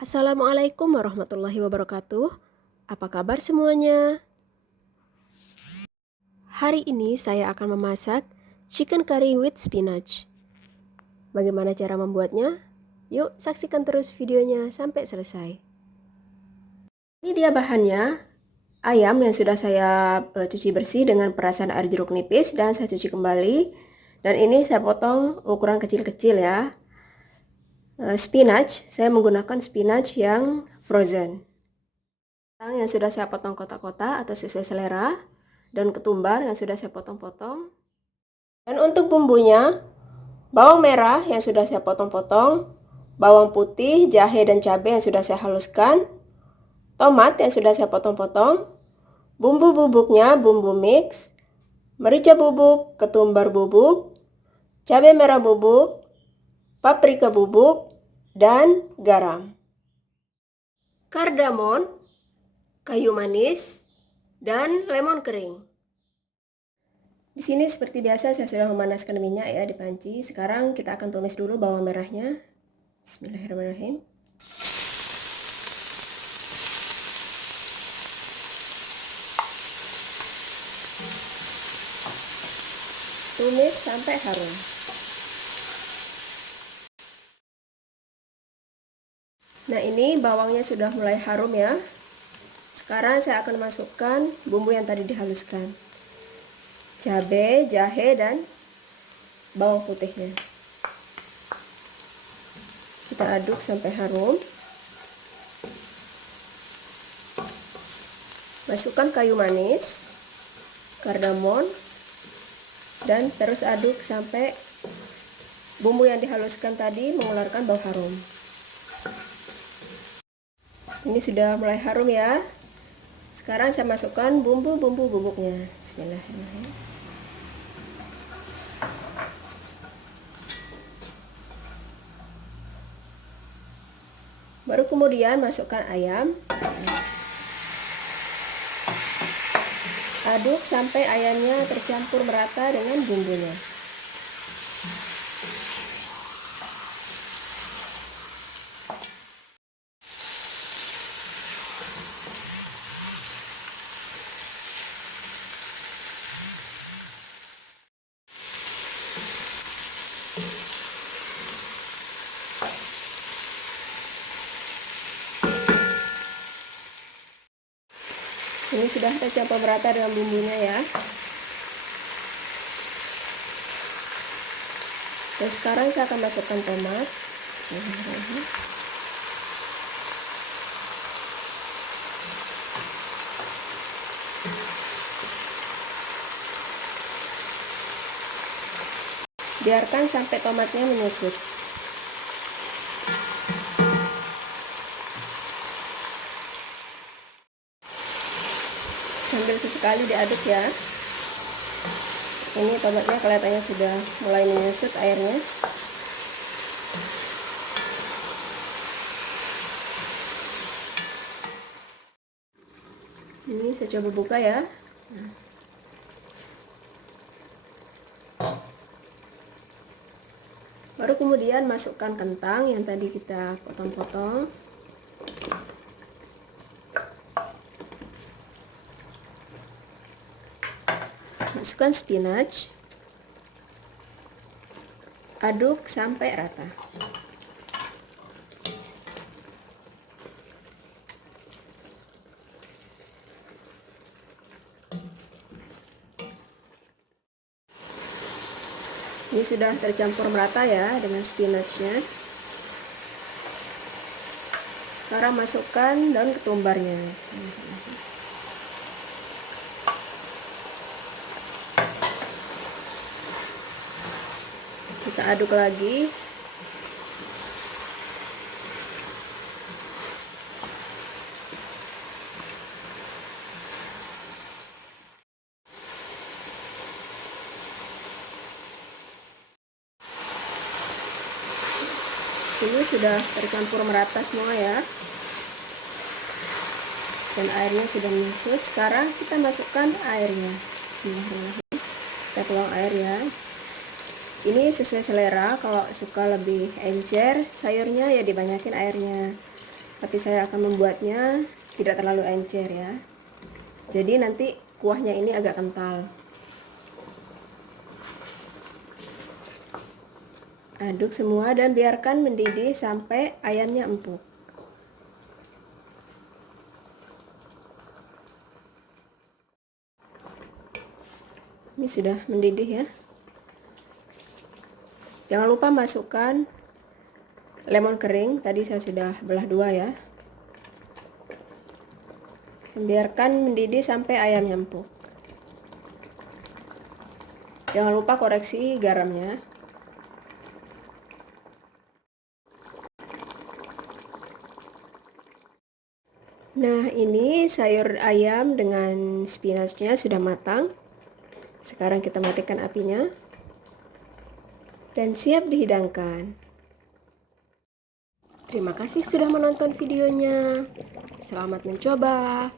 Assalamualaikum warahmatullahi wabarakatuh. Apa kabar semuanya? Hari ini saya akan memasak chicken curry with spinach. Bagaimana cara membuatnya? Yuk saksikan terus videonya sampai selesai. Ini dia bahannya. Ayam yang sudah saya cuci bersih dengan perasan air jeruk nipis dan saya cuci kembali. Dan ini saya potong ukuran kecil-kecil ya. Spinach, saya menggunakan spinach yang frozen. Yang sudah saya potong kotak-kotak atau sesuai selera, dan ketumbar yang sudah saya potong-potong. Dan untuk bumbunya, bawang merah yang sudah saya potong-potong, bawang putih, jahe dan cabai yang sudah saya haluskan, tomat yang sudah saya potong-potong, bumbu bubuknya bumbu mix, merica bubuk, ketumbar bubuk, cabai merah bubuk, paprika bubuk, dan garam. Kardamon, kayu manis, dan lemon kering. Di sini seperti biasa saya sudah memanaskan minyak ya di panci. Sekarang kita akan tumis dulu bawang merahnya. Bismillahirrahmanirrahim. Tumis sampai harum. Nah, ini bawangnya sudah mulai harum ya. Sekarang saya akan masukkan bumbu yang tadi dihaluskan. Cabai, jahe, dan bawang putihnya. Kita aduk sampai harum. Masukkan kayu manis, kardamon, dan terus aduk sampai bumbu yang dihaluskan tadi mengeluarkan bau harum. Ini sudah mulai harum ya. Sekarang saya masukkan bumbu-bumbu bubuknya. Bismillahirrahmanirrahim. Baru kemudian masukkan ayam. Aduk sampai ayamnya tercampur merata dengan bumbunya. Ini sudah tercampur merata dengan bumbunya ya. Dan sekarang saya akan masukkan tomat. Bismillahirrahmanirrahim. Biarkan sampai tomatnya menyusut. Sambil sesekali diaduk ya. Ini tomatnya kelihatannya sudah mulai menyusut airnya. Ini saya coba buka ya. Baru kemudian masukkan kentang yang tadi kita potong-potong. Masukkan spinach. Aduk sampai rata. Ini sudah tercampur merata ya dengan spinachnya. Sekarang masukkan daun ketumbarnya. Kita aduk lagi. Ini sudah tercampur merata semua ya. Dan airnya sudah menyusut. Sekarang kita masukkan airnya. Bismillahirrahmanirrahim. Kita tuang air ya. Ini sesuai selera. Kalau suka lebih encer sayurnya ya dibanyakin airnya. tapi saya akan membuatnya tidak terlalu encer ya. Jadi nanti kuahnya ini agak kental. Aduk semua dan biarkan mendidih sampai ayamnya empuk. Ini sudah mendidih ya. Jangan lupa masukkan lemon kering, tadi saya sudah belah dua ya. Biarkan mendidih sampai ayamnya empuk. Jangan lupa koreksi garamnya. Nah, ini sayur ayam dengan spinachnya sudah matang. Sekarang kita matikan apinya dan siap dihidangkan. Terima kasih sudah menonton videonya. Selamat mencoba.